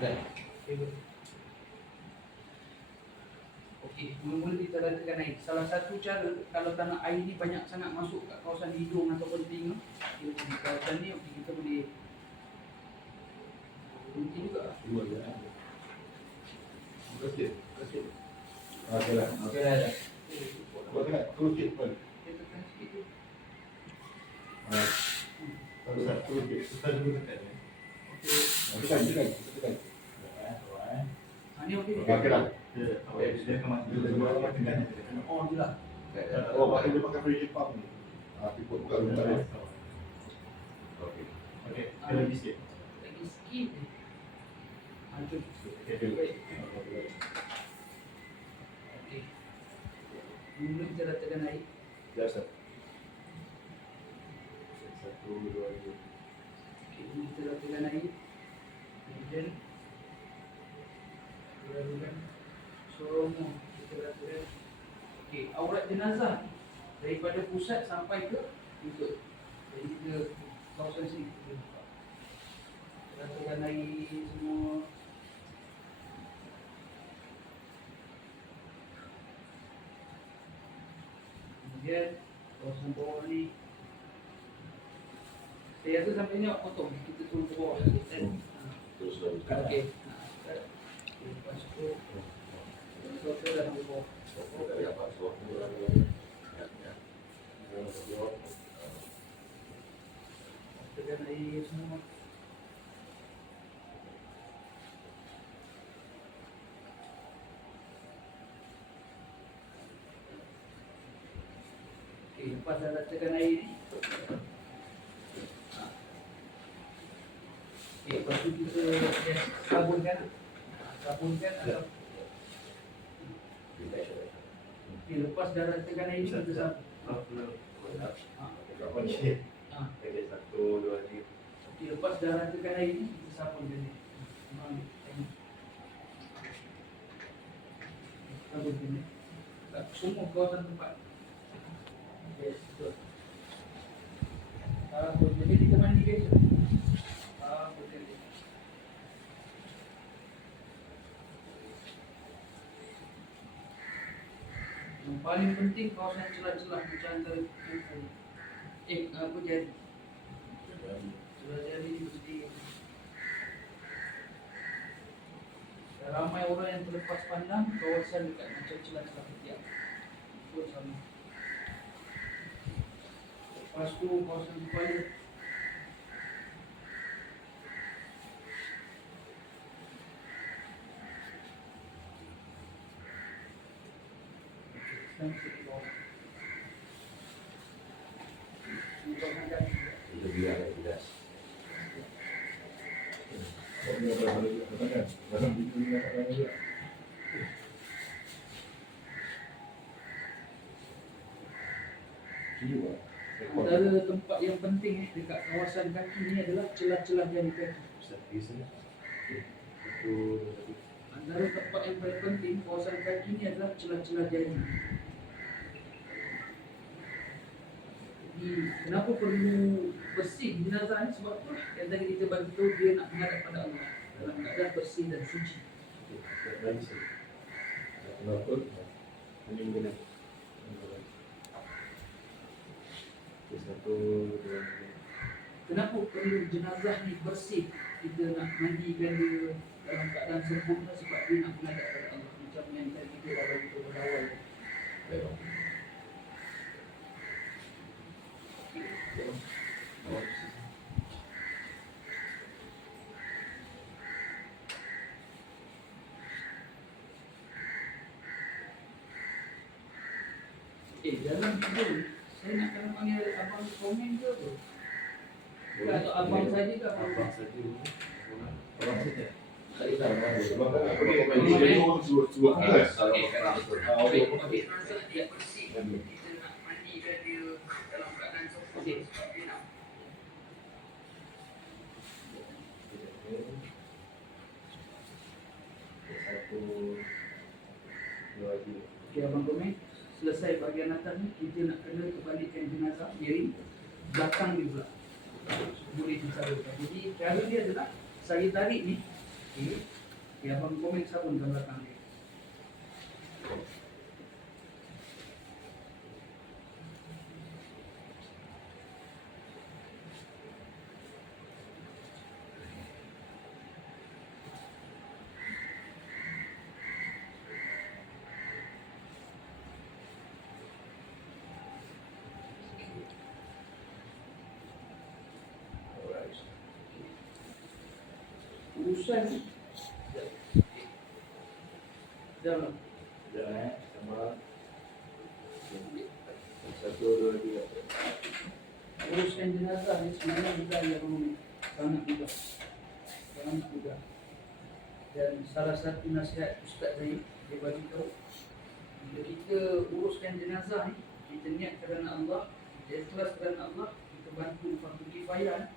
Okey. Okey, mula kita ratakan air. Salah satu cara kalau tanah air ni banyak sangat masuk kat kawasan hidung ataupun telinga, kita di kawasan ni okey, kita boleh berhenti juga. Dua je. eh. Okey, okey. Lah. Okey dah dah. Buat kan? Terus sikit pun. Kita tekan sikit tu. Ah. Terus tak terus sikit. Terus dulu tekan. eh. Okey. Tekan, tekan, Ha. Dia akan mati. Oh, je lah. Oh, dia pakai free pump ni. Ah, piput buka dulu tak ada. Okey. Okey, dia lagi sikit. Lagi sikit je. Tu. Okey. Baik. Okey. Mula kita ratakan air. Biasa. Satu, dua, tiga. Okey, mula kita ratakan air. Kemudian ratakan semua kita ratakan. Okey, aurat jenazah daripada pusat sampai ke lutut. Jadi kita kawasan sini kita buka. Ratakan air semua. Kemudian kawasan bawah ni saya rasa sampai ni potong kita turun ke bawah kan. Terus. Okey. Ha, kat- Lepas tu Doktor dah sampai bawah. Tak dapat suatu. Tekan air semua. Okey, lepas dah letakkan air ni. Ha. Okey, lepas tu kita dia sabunkan. Ha, Sabunkan atau Okey, lepas dah letakkan air ni kita sabun. Ha. Okey. Ha. Okey, satu, dua, tiga. Okey, lepas dah ratakan air ni, kita sabun dia ni. Ini. Dia. Kat semua kawasan tempat. Yes, betul. Jadi kita mandi guys. Sabun dia ni. Yang paling penting kawasan celah-celah macam antara kuku. Eh, apa jadi? Jadi mesti Ramai orang yang terlepas pandang kawasan dekat macam celah-celah ketiak. Itu sama. Lepas tu kawasan kepala Sekarang kita di bawah Bukan kaki Kita biar dia bilas. Kau punya berapa lagi? Kau kan? Dalam video ni nak ada juga. Cium ah. Rekod. Antara tempat yang penting eh, dekat kawasan kaki ni adalah celah-celah jari kaki. Antara tempat yang paling penting kawasan kaki ni adalah celah-celah jari. Jadi kenapa perlu bersih jenazah ni sebab tu yang tadi kita bagi tahu dia nak menghadap pada Allah dalam keadaan bersih dan suci. Kenapa? Ini. Okey, satu, dua. Kenapa perlu jenazah ni bersih? Kita nak mandikan dia dalam keadaan sempurna sebab dia nak menghadap pada Allah macam yang tadi kita dah bagi tahu awal. Baik. Eh, dalam video ni, saya nak kena panggil abang komen ke apa? Bukan atau abang saja ke abang? Abang saja. Abang. Saja. Tak kan aku Okey. komen dia abang komen. Selesai bahagian atas ni, kita nak kena terbalikkan jenazah miring belakang dia pula. Boleh disalurkan. Jadi cara dia adalah saya tarik ni. Okay, abang komen sabun dalam belakang dia. Urusan Jangan Sekejap eh. Sabar. Satu, dua, tiga. uruskan jenazah ni sebenarnya mudah ya Bang sangat mudah sangat mudah dan salah satu nasihat ustaz saya dia bagi tahu bila kita uruskan jenazah ni kita niat kerana Allah kita ikhlas kerana Allah kita bantu fardu kifayah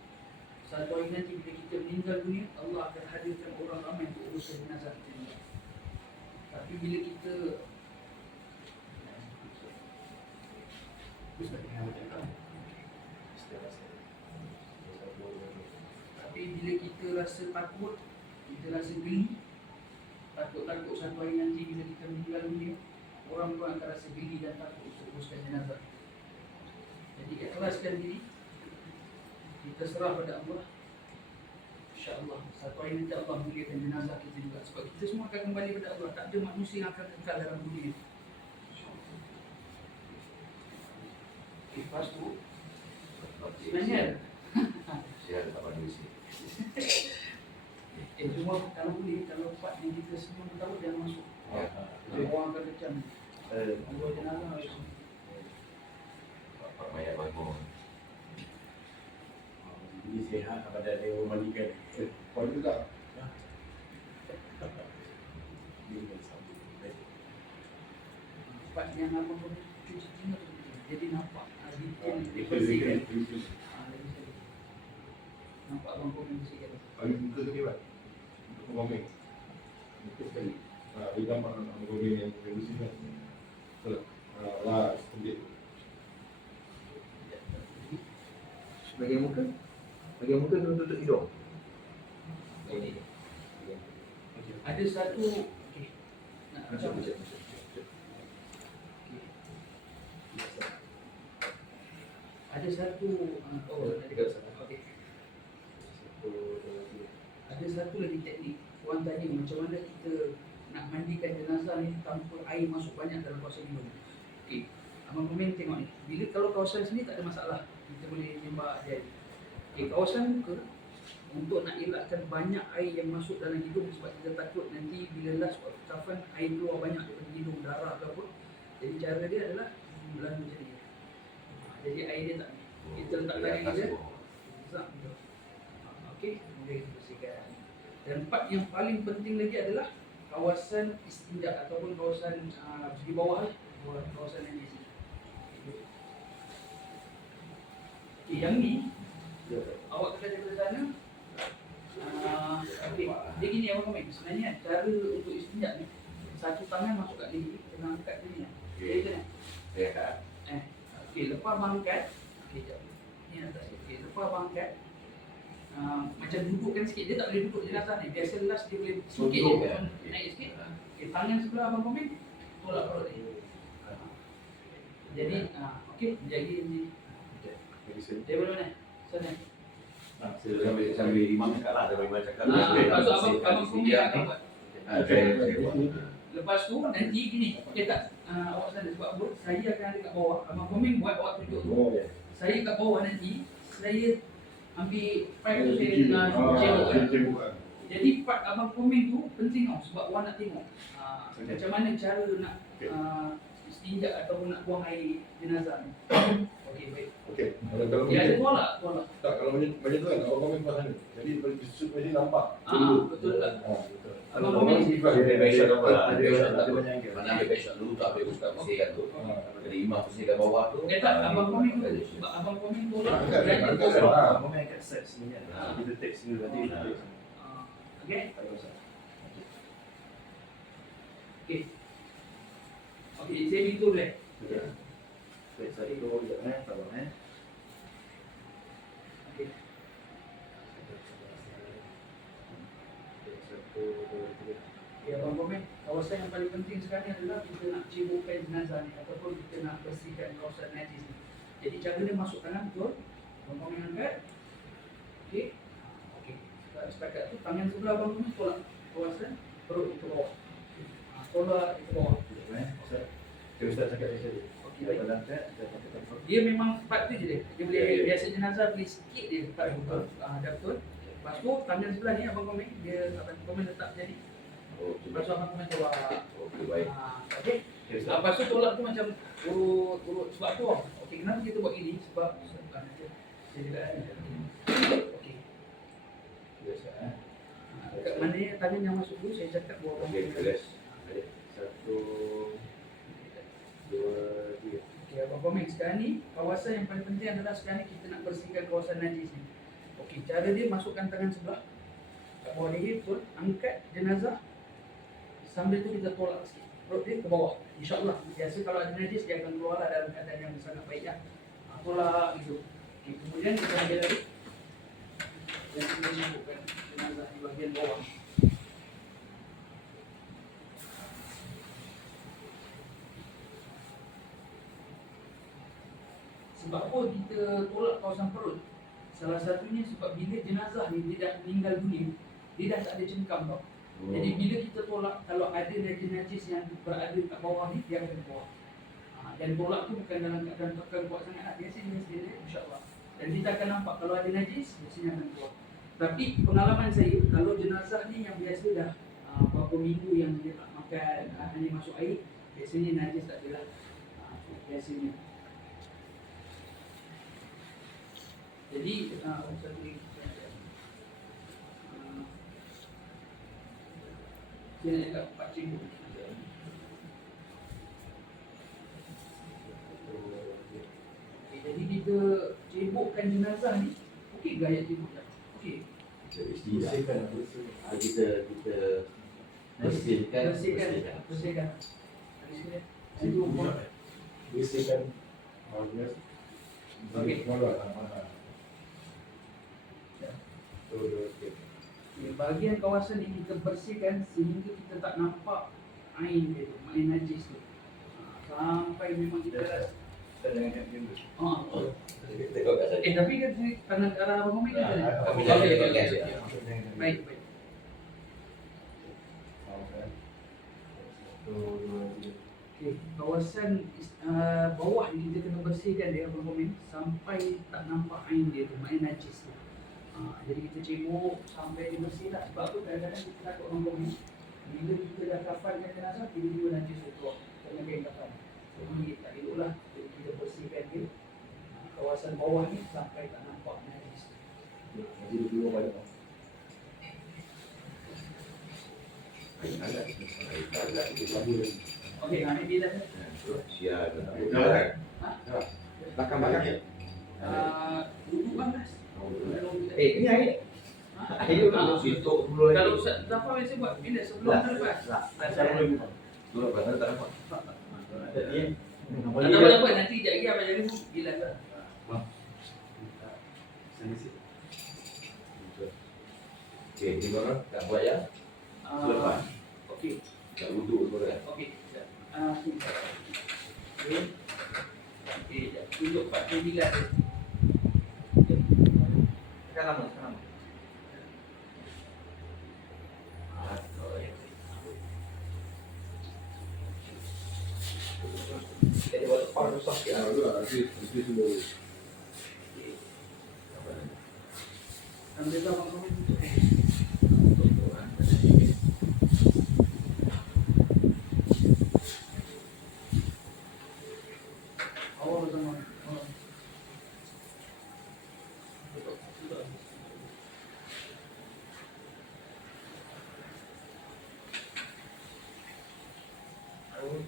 satu hari nanti bila kita meninggal dunia Allah akan hadirkan orang ramai untuk uruskan jenazah kita tapi bila kita Tapi bila kita rasa takut, kita rasa geli, takut-takut satu hari nanti bila kita meninggal dunia, orang pun akan rasa geli dan takut untuk uruskan jenazah. Jadi ikhlaskan diri, kita serah pada Allah. InsyaAllah, satu hari nanti Allah muliakan jenazah kita juga. Sebab kita semua akan kembali pada Allah. Tak ada manusia yang akan kekal dalam dunia. Okay, lepas tu, sebenarnya Sihat tak isi. Eh, cuma kalau boleh, kalau part yang kita semua tahu jangan masuk. Ya. Orang akan kecam. Eh, Dua jenazah. Pak Maya bangun. Ini sihat pada dia orang mandikan. Eh, kau juga. Ini kan. Part yang apa pun cuci tinggal tu. Jadi nampak. ah, kan. Itu. Ah, sekali. Nampak abang komen sikit. Bagi muka tu dia, Pak. Untuk komen. Muka sekali. Ha, dia gambar komen yang yang mesti kan. Betul. Ha, lah, sedih. Bagian muka Bagian muka tu tutup hidung. Ada satu. Nak Macam macam macam ada satu oh okey. Ada satu lagi teknik Orang tanya macam mana kita nak mandikan jenazah ni tanpa air masuk banyak dalam kawasan minum. Okey. Abang komen tengok ni. Bila kalau kawasan sini tak ada masalah. Kita boleh tembak dia. Okey, kawasan muka untuk nak elakkan banyak air yang masuk dalam hidung sebab kita takut nanti bila last waktu kafan air keluar banyak daripada hidung darah ke apa. Jadi cara dia adalah bulan macam ni. Jadi air dia tak Kita letak tangan kita. Zap je. Okey, kemudian kita bersihkan. Dan part yang paling penting lagi adalah kawasan istinja ataupun kawasan uh, di bawah lah. Kawasan yang di sini. Okey, yang ni awak kena daripada sana. Uh, okey, dia gini abang komen. Sebenarnya cara untuk istinja ni satu tangan masuk kat leher, kena angkat dia ni. Jadi Okey. kena. Ya kan? Okey, lepas abang angkat. Okey, jap. Ni atas sikit. Okey, lepas abang angkat. Uh, macam dudukkan sikit, dia tak boleh duduk jenazah ni. Biasa last dia boleh sikit je, ya. macam naik sikit. Okey, tangan sebelah abang komen, tolak perut ni. Jadi, uh, okey, jadi ni. Jadi saya. Daripada mana? Sana. Sambil sambil imam cakap lah, sambil imam cakap. Lepas tu abang, abang akan buat. Lepas nanti gini, okey tak? Uh, awak sana sebab apa? Saya akan ada kat bawah. Abang komen buat awak tunjuk tu. Oh, ya. Saya kat bawah nanti, saya ambil pipe tu saya Cuci. uh, Ah, cebok kan. Jadi part abang komen tu penting tau sebab orang nak tengok uh, macam mana cara nak uh, istinja ataupun nak buang air jenazah ni. Okey baik. Okey. Kalau kalau Dia ada macam tolak, tolak. tak kalau macam macam tu kan awak komen kat sana. Jadi kalau disut macam ni nampak. Ah, betul tak? Ha, betul. Abang komen sini. Dia ada backshot apa lah? Ada Backshot ada tak tu. banyak. Mana ambil backshot dulu tak ambil ustaz bersihkan tu. Ha. Jadi imam bersihkan bawah tu. Eh tak, ah, abang komen tu ada. sebab abang komen tolak. Angkat, Dan dia angkat, tolak. angkat. Ah, Komen kat sini kan Ah. Kita text dulu nanti Ah, Okey. Ada Okey. Okey, saya. Okey Baik, satu sekejap eh, eh Okey. Okey, so- Satu, dua, tiga. Ya, Abang komen, kawasan yang paling penting sekarang adalah kita nak cibukkan jenazah ni ataupun kita nak bersihkan kawasan najis ni. Jadi cara dia masuk tangan betul. Abang komen angkat. Okey. Okey. Sekarang Setakat tu tangan sebelah abang komen tolak kawasan perut ke bawah. Ha, tolak ke bawah. Sekejap, eh. Ustaz. Okay, Ustaz cakap saya tadi. Okey, pakai. Dia memang part tu je dia. Dia boleh Ya, ya. biasa jenazah boleh sikit dia part tu. Ah, dah betul. Lepas tu tangan sebelah ni abang komen dia abang komen letak jadi. Oh, Lepas tu abang komen tolak. Okey, baik. Ah, okey. Okay, Ustaz. Lepas tu tolak tu macam urut urut sebab tu. Okey, kenapa kita buat gini? Sebab sebab Okey. Biasa, eh. Ah, Kat mana tangan yang masuk dulu saya cakap abang Okey, komen. beres. Baik. Satu, dua, tiga. Okey, abang komen sekarang ni kawasan yang paling penting adalah sekarang ni kita nak bersihkan kawasan najis ni. Okey, cara dia masukkan tangan sebelah kat bawah leher betul, angkat jenazah sambil tu kita tolak sikit. Perut dia ke bawah. InsyaAllah. Biasa kalau ada najis dia akan keluar lah dalam keadaan yang sangat baik ya. Ha, tolak gitu. Okey, kemudian kita ambil lagi. Dan kita masukkan jenazah di bahagian bawah. Sebab apa kita tolak kawasan perut? Salah satunya sebab bila jenazah ni dia dah meninggal dunia, dia dah tak ada cengkam tau. Jadi bila kita tolak, kalau ada najis-najis yang berada kat bawah ni, dia akan ke bawah. Ha, dan tolak tu bukan dalam keadaan tekan kuat sangat lah. Biasa dia sendiri, insyaAllah. Dan kita akan nampak kalau ada najis, biasanya akan keluar. Tapi pengalaman saya, kalau jenazah ni yang biasa dah uh, berapa minggu yang dia tak makan, uh, hanya masuk air, biasanya najis tak lah. Uh, biasanya. Jadi, uh, satu lagi. Uh, dia nak cakap Pak Cikgu. Okay, jadi kita cebokkan jenazah ni, okey ke ayat cebok tak? Okey. Kita bersihkan. Ah, Kita, kita bersihkan. Bersihkan. Bersihkan. Ada sini. Cikgu buat. Bersihkan. Okay, bahagian kawasan ni kita bersihkan sehingga kita tak nampak air dia tu, air najis tu. Ha, sampai memang kita. Kita jangan dulu. Ha, Tengok kat eh tapi kan tangan ke arah Abang Omid kan tadi? Ah, Okey. Baik, baik. Okay. Kawasan uh, bawah ni kita kena bersihkan dia Abang Omid sampai tak nampak air dia tu, air najis tu. Ha, jadi kita cebok sampai dia bersih lah sebab tu kadang-kadang kita takut Abang Omid bila kita dah kafankan jenazah, tiba-tiba najis tu keluar dengan kain kafan. Jadi tak elok lah Jadi kita bersihkan dia Ha, kawasan bawah ni sampai tak nampak najis. Jadi balik. Alat. Alat. Lagi lagi. Okey, ni dia dah. Sial. Ha? Belakang-belakang. Uh, duduk kan mas? Eh, ini air. Ha? Air dulu. Situ dulu lagi. Kalau Ustaz Zafar biasa buat bila sebelum Lah, ke lepas? lah. Tak saya. Dulu apa? Tak nampak. Jadi, Tak apa-apa, nanti sekejap lagi abang jadi bila ke? Okey, ni orang tak buat ya? Ah, Selepas. Okey, Tak duduk dulu kan? okey. sekejap. Ah, sekejap. Okey. Okey, sekejap. Tunjuk Pak Cik Bila tu. Sekarang lama, sekarang lama. Ah, oh, ya. Jadi, buat depan susah sikit. Ya, dulu lah. Nanti, nanti dulu. Okey. Ambil tu abang komen tutup. Awal zaman. awal. Tutup, tutup. Okey.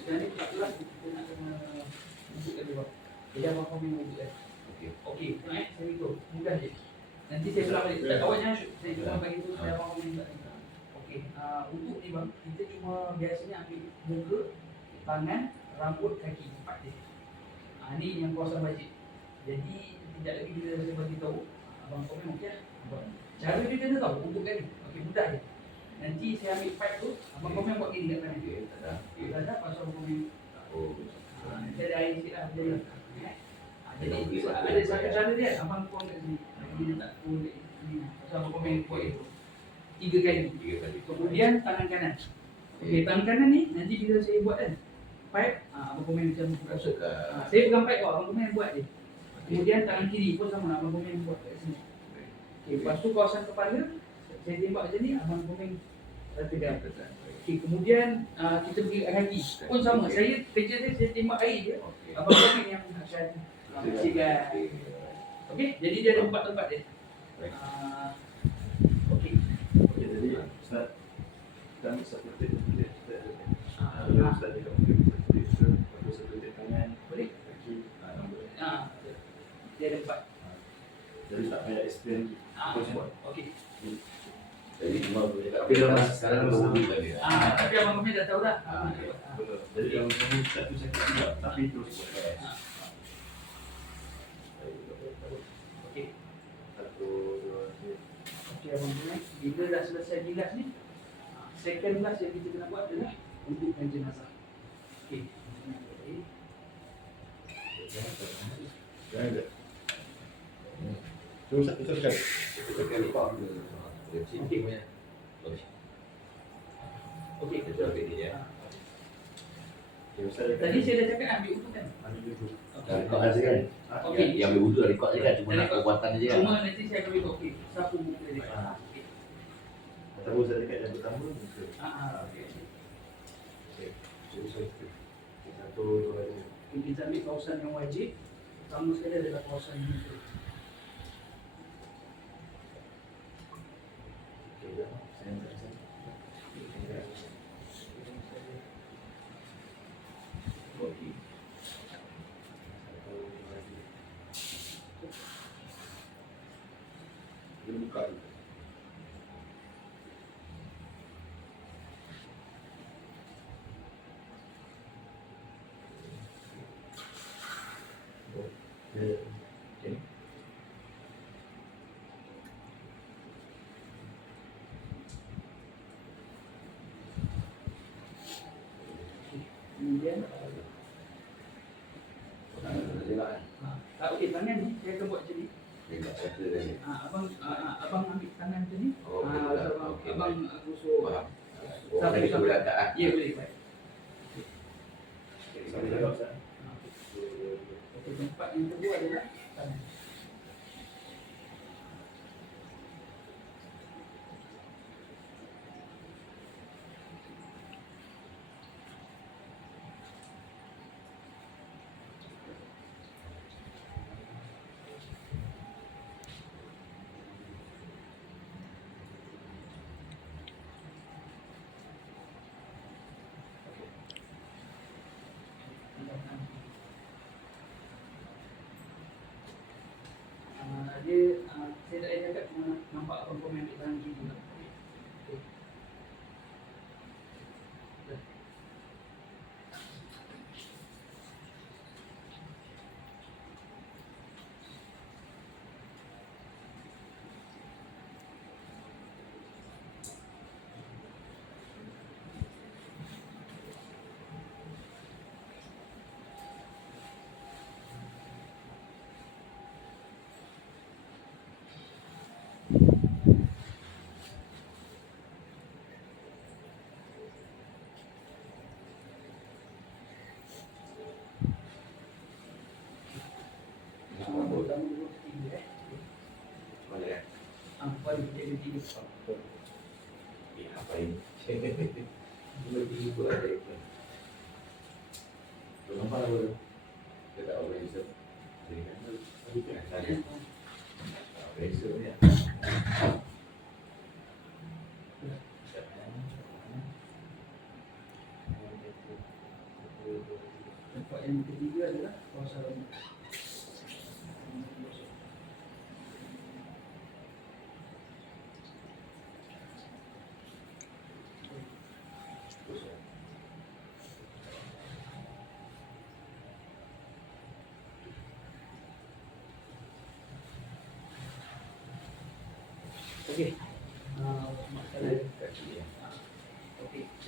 Sekarang kita nak kena tunjukkan dia. Jadi abang kau. Okey. Okey, eh, saya ikut. Mudah je. Nanti saya bilang balik. Tak awak jangan. Saya bilang bagi tu saya abang kau. Okey, uh, untuk ni bang, kita cuma biasanya ambil muka, tangan, rambut, kaki, empat dia. Ha, ni yang kawasan wajib. Jadi tidak lagi bila saya bagi tahu, abang komen okey lah. Abang. Cara dia kena tahu untuk kali. Okey, mudah je. Nanti saya ambil pipe tu, abang komen buat gini kat mana. Okey, tak ada. Okey. Tak ada pasal abang komen. Oh. Ha, nanti ada air sikit lah. Jadi, eh. Ha, jadi Okey, ada satu cara dia, abang pun kat sini. Dia tak pun kat sini. Pasal abang komen buat itu. Tiga kali. Tiga kali. Kemudian tangan kanan. Okey, tangan kanan ni nanti bila saya buat kan. Pipe, ah abang komen macam ke ah, saya pegang pipe oh, abang komen buat je. Kemudian tangan kiri pun sama abang komen buat kat sini. Okey, lepas tu kawasan kepala saya tembak macam ni abang komen uh, pegang. Okey, kemudian ah, kita pergi kat kaki pun sama. Saya kerja saya saya tembak air je. Okey. Abang komen yang akan bersihkan. Okey, jadi dia ada empat tempat dia. Ah, Okey. Okey, jadi Ustaz kita ambil satu ada tip. Ah, ah, Ustaz cakap mungkin satu tip ke, lepas tu satu tip tangan, Boleh? kaki, ah, rambut. Ah, dia ada empat. Jadi tak payah explain Ah, terus buat. okey. Jadi cuma boleh tak. Tapi dalam sekarang ada wudhu tadi. Ah, tapi abang Komel dah tahu dah. Ah, Ah. Jadi kalau kamu Ustaz tu cakap juga, tapi terus buat. Ah. Okey. Satu, dua, tiga. Okey abang Komel, bila dah selesai bilas ni, ah, second bilas yang kita kena buat adalah untukkan jenazah. Okey. Okey. Jangan ada. Terus satu satu kali. Kita kali pak. Cincin punya. Okey. Okey. Kita ambil ni ya. Ah, cakap. Tadi saya dah cakap ambil untuk kan? Ambil dulu. Dah rekod hasil kan? Ah, Okey. Yang ambil wudhu dah rekod je kan? Cuma nak perbuatan je kan? Cuma nanti saya akan beritahu okey, sapu muka dia. Ah. Okey. Ataupun Ustaz cakap yang pertama, muka. Ah, ah, okey. Okey. Satu, dua, tiga. Kita ambil kawasan yang wajib. Pertama sekali adalah kawasan muka. Okey, jap. Saya hantar ke sana. Okey. Satu, dua, tiga. Dia buka tu. Okey. Okey. Kemudian Dia lah. ah, ah, okey tangan ni saya akan buat macam ni. Dia tak kata tadi. Ah, abang ah, ah, abang ambil tangan macam ni. Oh, Ah, betul tak? abang, Okey, abang baik. ah, rusuk. Faham. Oh, tadi tu boleh angkat ah. Ya boleh baik. Sambil cakap, Ustaz. Ah, okey. Okey, tempat yang kedua adalah tangan. Ah, dia ah, saya tak payah cakap cuma nampak ambil tangan kiri juga. Baru dia ketiga. Eh, apa ini? Dua tiga pun ada. Tu nampak apa tu? Dia tak organizer. Jadi kan? Tadi kan saya. Organizer ni. Tempat yang ketiga adalah kawasan Okey. Uh.